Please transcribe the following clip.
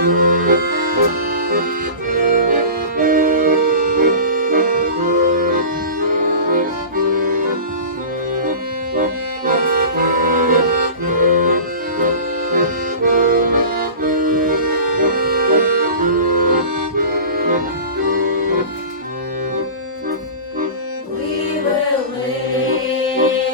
We will live.